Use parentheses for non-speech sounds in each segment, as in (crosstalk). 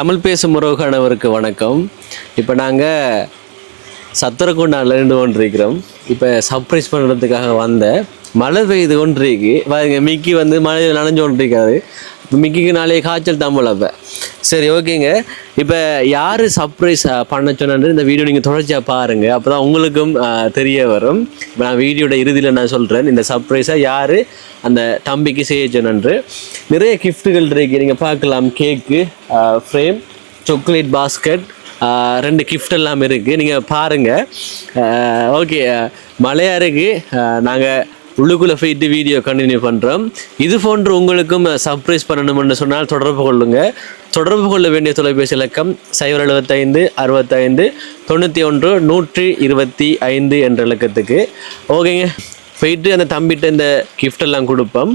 தமிழ் பேசும் உறவுகானவருக்கு வணக்கம். இப்போ நாங்கள் சத்திரக்குண்டால இருந்து கொண்டிருக்கிறோம். இப்போ சர்ப்ரைஸ் பண்ணுறதுக்காக வந்த மழை பெய்து கொண்டிருக்கு. பாருங்க மிக்கி வந்து மழையில் நனைஞ்சு கொண்டிருக்காரு. மிக்கிக்கு நாளைக்கு காய்ச்சல் தான் அப்போ. சரி ஓகேங்க. இப்போ யார் சர்ப்ரைஸ் பண்ண சொன்னு இந்த வீடியோ நீங்கள் தொடர்ச்சியாக பாருங்கள் அப்போ தான் உங்களுக்கும் தெரிய வரும். இப்போ நான் வீடியோட இறுதியில் நான் சொல்கிறேன் இந்த சர்ப்ரைஸாக யார் அந்த தம்பிக்கு செய்ய சொன்னன்று. நிறைய கிஃப்ட்டுகள் இருக்கு. நீங்கள் பார்க்கலாம். கேக்கு ஃப்ரேம் சாக்லேட் பாஸ்கெட் ரெண்டு கிஃப்ட் எல்லாம் இருக்குது நீங்கள் பாருங்கள் ஓகே. மழையாக இருக்குது நாங்கள் உள்ளுக்குள்ளே போயிட்டு வீடியோ கண்டினியூ பண்ணுறோம் இது போன்று உங்களுக்கும் சர்ப்ரைஸ் பண்ணணும்னு சொன்னால் தொடர்பு கொள்ளுங்கள் தொடர்பு கொள்ள வேண்டிய தொலைபேசி இலக்கம் சைபர் எழுபத்தைந்து அறுபத்தைந்து தொண்ணூற்றி ஒன்று நூற்றி இருபத்தி ஐந்து என்ற இலக்கத்துக்கு. ஓகேங்க போயிட்டு அந்த தம்பிட்ட இந்த கிஃப்டெல்லாம் கொடுப்போம்.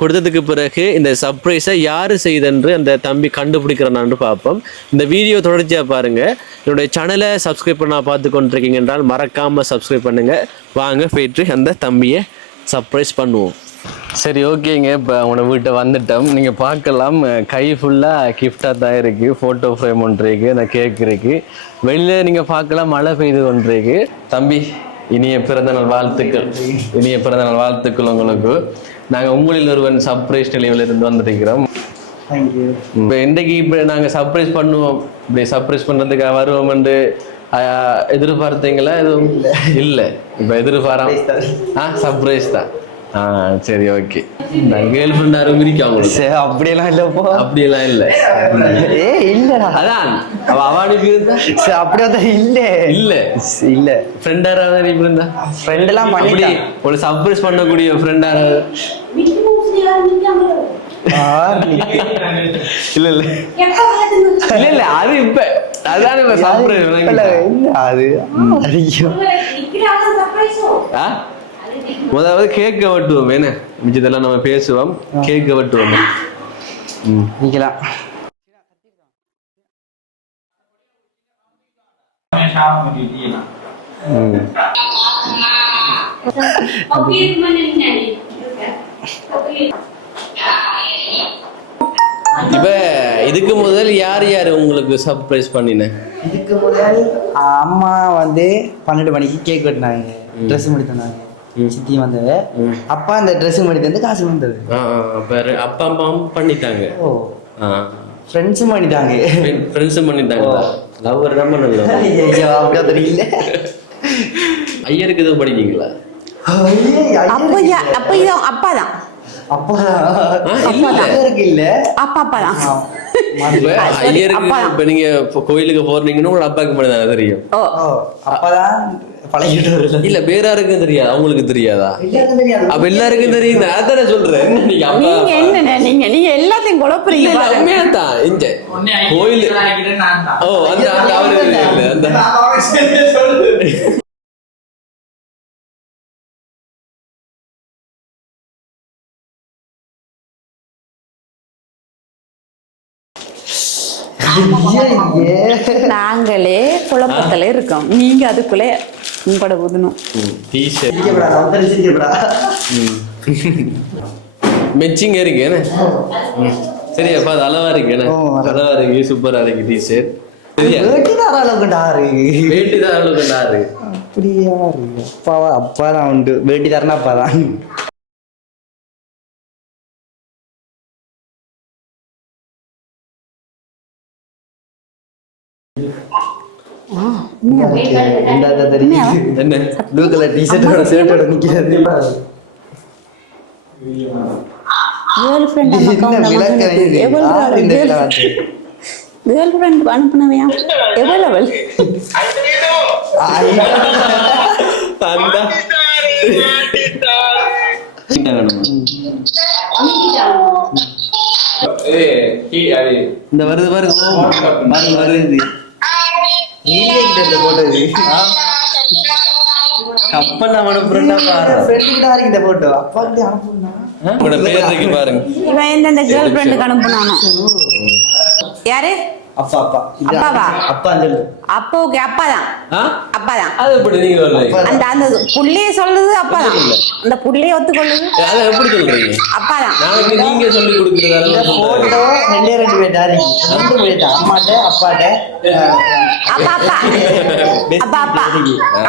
கொடுத்ததுக்கு பிறகு இந்த சர்ப்ரைஸை யார் செய்தென்று அந்த தம்பி கண்டுபிடிக்கிறான்னு பார்ப்போம். இந்த வீடியோ தொடர்ச்சியாக பாருங்கள் என்னுடைய சேனலை சப்ஸ்கிரைப் பண்ண பார்த்து கொண்டிருக்கீங்க என்றால் மறக்காமல் சப்ஸ்கிரைப் பண்ணுங்கள் வாங்க போயிட்டு அந்த தம்பியை சர்ப்ரைஸ் பண்ணுவோம். சரி ஓகேங்க. இப்போ உங்களோட வீட்டை வந்துட்டோம். நீங்கள் பார்க்கலாம். கை ஃபுல்லாக கிஃப்டாக தான் இருக்குது ஃபோட்டோ ஃப்ரேம் ஒன்று இருக்குது அந்த கேக் இருக்குது வெளியில் நீங்கள் பார்க்கலாம். மழை பெய்து ஒன்று இருக்குது தம்பி இனிய பிறந்தநாள் வாழ்த்துக்கள். இனிய பிறந்தநாள் வாழ்த்துக்கள் உங்களுக்கு. நாங்கள் உங்களில் ஒருவன் சர்ப்ரைஸ் நிலையில் இருந்து வந்திருக்கிறோம் இப்போ இன்றைக்கு இப்போ நாங்கள் சர்ப்ரைஸ் பண்ணுவோம். இப்படி சர்ப்ரைஸ் பண்ணுறதுக்காக வருவோம் என்று எதிர்பார்த்தீங்களா? எதுவும்? இல்லை. இப்போ எதிர்பாராம ஆ சர்ப்ரைஸ் தான். ஆ சரி ஓகே நான் கேர்ள் ஃப்ரெண்ட் யாரும் இருக்கா உங்களுக்கு சரி அப்படியெல்லாம் இல்லப்போ அப்படியெல்லாம் இல்லை. ஏ இல்லடா. அதான். அவ இருந்தா? சரி அப்படியே தான் இல்ல. இல்ல. இல்ல. ஃப்ரெண்ட் யாராவது இருந்தா? ஃப்ரெண்ட் எல்லாம் அப்படி பண்ணிட்டான் ஒரு சர்ப்ரைஸ் பண்ணக்கூடிய ஃப்ரெண்ட் யாராவது? இல்ல இல்ல. இல்ல இல்ல அது இப்ப. அதான் இப்ப இல்ல, இல்ல, அது. முதலாவது கேக்க வெட்டுவோம் என்ன? மிச்சதெல்லாம் நம்ம பேசுவோம். கேக்க வெட்டுவோம் ம். நீக்கலாம் இப்ப இதுக்கு முதல் யார் யார் உங்களுக்கு சர்ப்ரைஸ் பண்ணின? இதுக்கு முதல் அம்மா வந்து பன்னெண்டு மணிக்கு கேக் வெட்டினாங்க. ட்ரெஸ் முடி தந்தாங்க ம். சித்தி வந்தவ. ம். அப்பா அந்த ட்ரெஸ் முடி தந்து காசு வந்தது அப்ப அம்மாவும் பண்ணிட்டாங்க. ஓ. ஃப்ரெண்ட்ஸும் பண்ணிட்டாங்க. ஃப்ரெண்ட்ஸும் தான் பண்ணல ஐயோ அப்படியே தெரியல. ஐயருக்கு எதுவும் படிக்கீங்களா அப்ப அப்ப இது அப்பா தான். அப்பா. இல்ல. இருக்கு இல்ல. அப்பா தான். ஐயருக்கு அப்பா. இப்ப நீங்க கோயிலுக்கு போறீங்கன்னு உங்க அப்பாவுக்கு மட்டும் தானே தெரியும் அப்பதான் பழகிட்டு இல்ல. வேற யாருக்கும் தெரியாது. அவங்களுக்கு தெரியாதா? எல்லாருக்கும் தெரியாது. அப்ப எல்லாருக்கும் தெரியும். அதானே சொல்றேன். என்ன நீங்க என்ன நீங்க நீங்க எல்லாத்தையும் குழப்புறீங்க பாருங்க. உண்மையாதான். இங்க கோயில் ஓ அந்த அந்த அவரு அந்த நாங்களே குழப்பத்துல இருக்கோம். நீங்க அதுக்குள்ள உங்களோட ஊதணும். மெச்சிங்க இருக்கு என்ன. சரியா அப்ப அது அளவா இருக்கு என்ன அளவா. இருக்கு சூப்பரா இருக்கு அளவுக்கு நாரு அப்படியா. அப்பாவா அப்பா தான் உண்டு வேட்டி தரனா அப்பா தான். என்ன? t-shirt-ஓட shirt-ஓட நிக்கிறது. கேர்ள் ஃப்ரெண்ட் ஃப்ரெண்ட் அனுப்புனவையா? எவ்வளவு அவள்? இந்த வருது பாருங்க பாருங்க, வருது. நீங்களே கிட்ட இந்த இது. கப்பல் பாரு. தான் இந்த. அப்பா கிட்ட அனுப்புனா? உங்களோட இருக்கு பாருங்க. இவன் எந்தெந்த கேர்ள் ஃப்ரெண்டுக்கு அனுப்புனானோ. யாரு? அப்பா அப்பா. அப்பாவா? அப்பா சொல்லு அப்பா ஓகே அப்பா தான் அப்பா தான் அது எப்படி நீங்க சொல்றீங்க? அந்த அந்த புள்ளைய சொல்லுது அப்பா தான் அந்த புள்ளைய ஒத்துக்கொள்ளுது அதை எப்படி சொல்றீங்க? அப்பா தான் நாளைக்கு நீங்க சொல்லி இந்த கொடுக்குறதால போட்டோ ரெண்டே ரெண்டு பேர் இருக்கு ரெண்டு பேர்ட்டா அம்மாட்ட அப்பாட்ட அப்பா அப்பா. அப்பா அப்பா.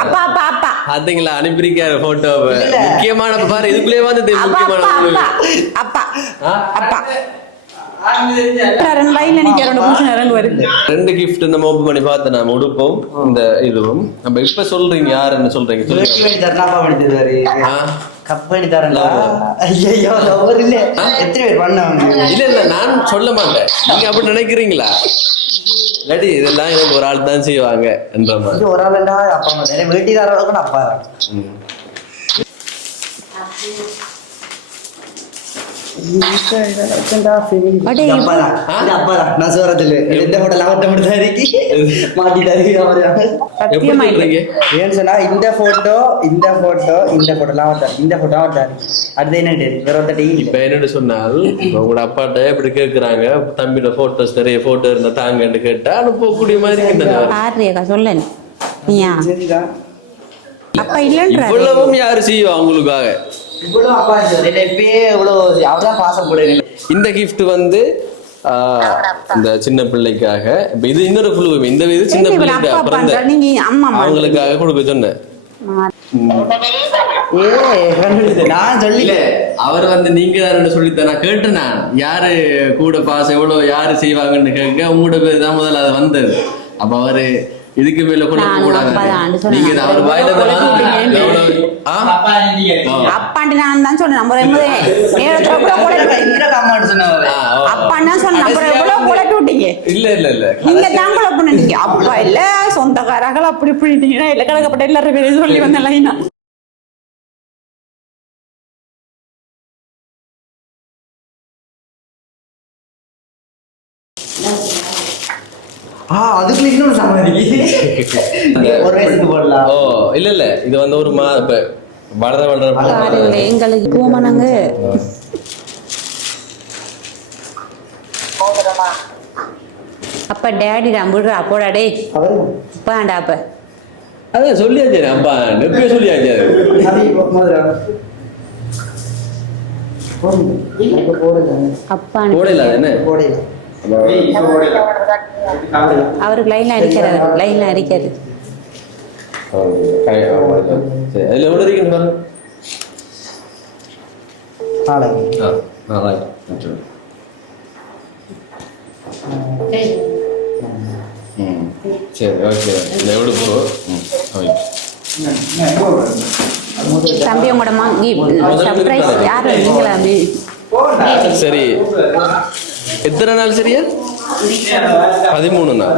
அப்பா அப்பா அப்பா. பாத்தீங்களா? அனுப்பியிருக்காரு போட்டோவை இல்ல. முக்கியமான பாரு இதுக்குள்ளே வந்து முக்கியமான அப்பா அப்பா? அப்பா. ரெண்டு கிஃப்ட் இந்த ஓப்பன் பண்ணி பார்த்து நம்ம உடுப்போம். இந்த இதுவும். நம்ம இப்ப சொல்றீங்க யாருன்னு சொல்றீங்க சொல்லுங்க. வேட்டி தரேன் அப்பா பண்ணி தருவாரு ஆ? கப் பண்ணி தரேன்டா. Lover. ஐயோ லவர் இல்ல. எத்தனை பேர் பண்ணவங்க? இல்ல இல்ல நான் சொல்ல மாட்டேன். நீங்க அப்படி நினைக்கிறீங்களா? இல்லாட்டி இதெல்லாம் எனக்கு ஒரு ஆள் தான் செய்வாங்க என்ற மாதிரி. ஒரு ஆளுண்டா? அப்பா வேட்டி தர அளவுக்கு நான் அப்பா இந்த போட்டோ இந்த போட்டோ இந்த போட்டோ லாவட்டா இந்த போட்டோ லாவட்டா அடுத்து என்ன வேற ஒருத்தட்டி இப்ப என்னன்னு சொன்னால் இப்ப உங்களோட அப்பாட்ட இப்படி கேக்குறாங்க தம்பியோட போட்டோஸ் நிறைய போட்டோ இருந்தா தாங்கன்னு கேட்டா அனுப்பக்கூடிய மாதிரி சொல்ல நீயா அப்பா இல்லைன்றாரு இவ்வளவும் யாரு செய்வா அவங்களுக்காக இவ்வளவு அப்பா சார் என்ன இப்பயே இவ்வளவு அவர்தான் பாசம் போடுறேன் இந்த gift வந்து இந்த சின்ன பிள்ளைக்காக. இப்ப இது இன்னொரு புழு இந்த இது சின்ன என்ன இவரு பிள்ளைக்கு அப்பா பிறந்த அவங்களுக்காக கொடுக்க சொன்னேன். நான் சொல்லி இல்ல அவர் வந்து நீங்க தான் சொல்லித்தான். நான் கேட்டேன் நான் யாரு கூட பாசம் எவ்வளவு யாரு செய்வாங்கன்னு கேட்க உங்களோட பேர் தான் முதல்ல அது வந்தது. அப்ப அவரு இதுக்கு மேல நானும் கூடாது. நீங்க தான் அவர் வாயில குழப்பி. அப்பாண்டி நான் தான் சொன்னேன். நம்ம ரெண்டு நேரத்துல கூட குழப்பி இந்த காமெண்ட் சொன்னவர். அப்பான்னு தான் சொன்னேன். நம்ம எவ்வளவு குழப்பி விட்டீங்க இல்ல இல்ல இல்ல. நீங்க தான் குழப்பி பண்ணிட்டீங்க அப்பா இல்ல சொந்தக்காரர்கள் அப்படி இல்ல கணக்கப்பட்ட எல்லாரும் பேரையும் சொல்லி வந்த லைனா ஆ அதுக்குள்ள இன்னொரு இருக்கு ஒரு (laughs) வயசுக்கு போடலாம். ஓ இல்ல இல்ல. இது வந்து ஒரு மா இப்ப வளர வளர எங்களுக்கு போமா நாங்க அப்ப டேடி நான் விடுறா போடா டேய். அவர்? அப்பாண்டா அப்ப. அதான் சொல்லியாச்சு அப்பா நெப்பிய சொல்லியாச்சு அப்பான்னு போடல அது என்ன? போடையில அவருக்கு லைன்ல அடிக்கிறாரு லைன்ல அடிக்கிறாரு. சரி அதுல ஆ ரைட் சரி. ஓகே இந்த எவ்வளோ போ? ம். ஓகே தம்பி உங்களோட மங்கி சர்ப்ரைஸ் யாரு? நீங்களா தம்பி சரி. எத்தனை நாள் சரியா பதிமூணு நாள்.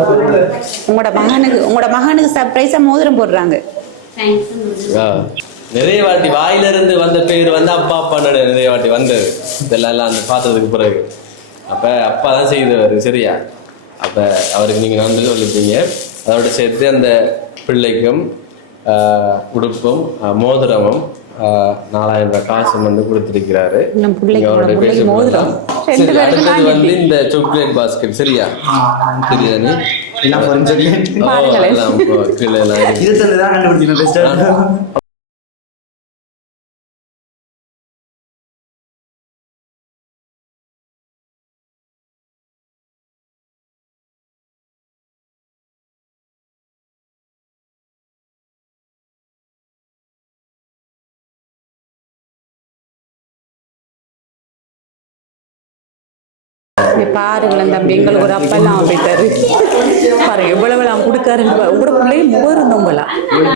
உங்களோட மகனுக்கு உங்களோட மகனுக்கு சர்ப்ரைஸா மோதிரம் போடுறாங்க. நிறைய வாட்டி வாயில இருந்து வந்த பேர் வந்து அப்பா அப்பா நிறைய வாட்டி வந்தது. இதெல்லாம் அந்த பார்த்ததுக்கு பிறகு. அப்ப அப்பா தான் செய்தவர் சரியா? அப்ப அவருக்கு நீங்க நன்றி சொல்லிருப்பீங்க அதோட சேர்த்து அந்த பிள்ளைக்கும் உடுப்பும் மோதிரமும் நாலாயிரம் ரூபாய் காசும் வந்து கொடுத்திருக்கிறாரு அவரோட பிள்ளைக்கு பேசி மோதிரம். கொள்ளலாம். ரெண்டு சரி, அடுத்தது வந்து. இந்த சாக்லேட் பாஸ்கெட் சரியா சரியா நீ எல்லாம் புரிஞ்சு ஓ, பாருங்களேன். எல்லாம் கீழே எல்லாம் பாருங்களேன் தம்பி எங்களுக்கு ஒரு அப்பெல்லாம் போயிட்டாரு பாருங்க எவ்வளவு எல்லாம் கொடுக்காருன்னு கூட பிள்ளையும் மோதிரம் தோம்பலாம்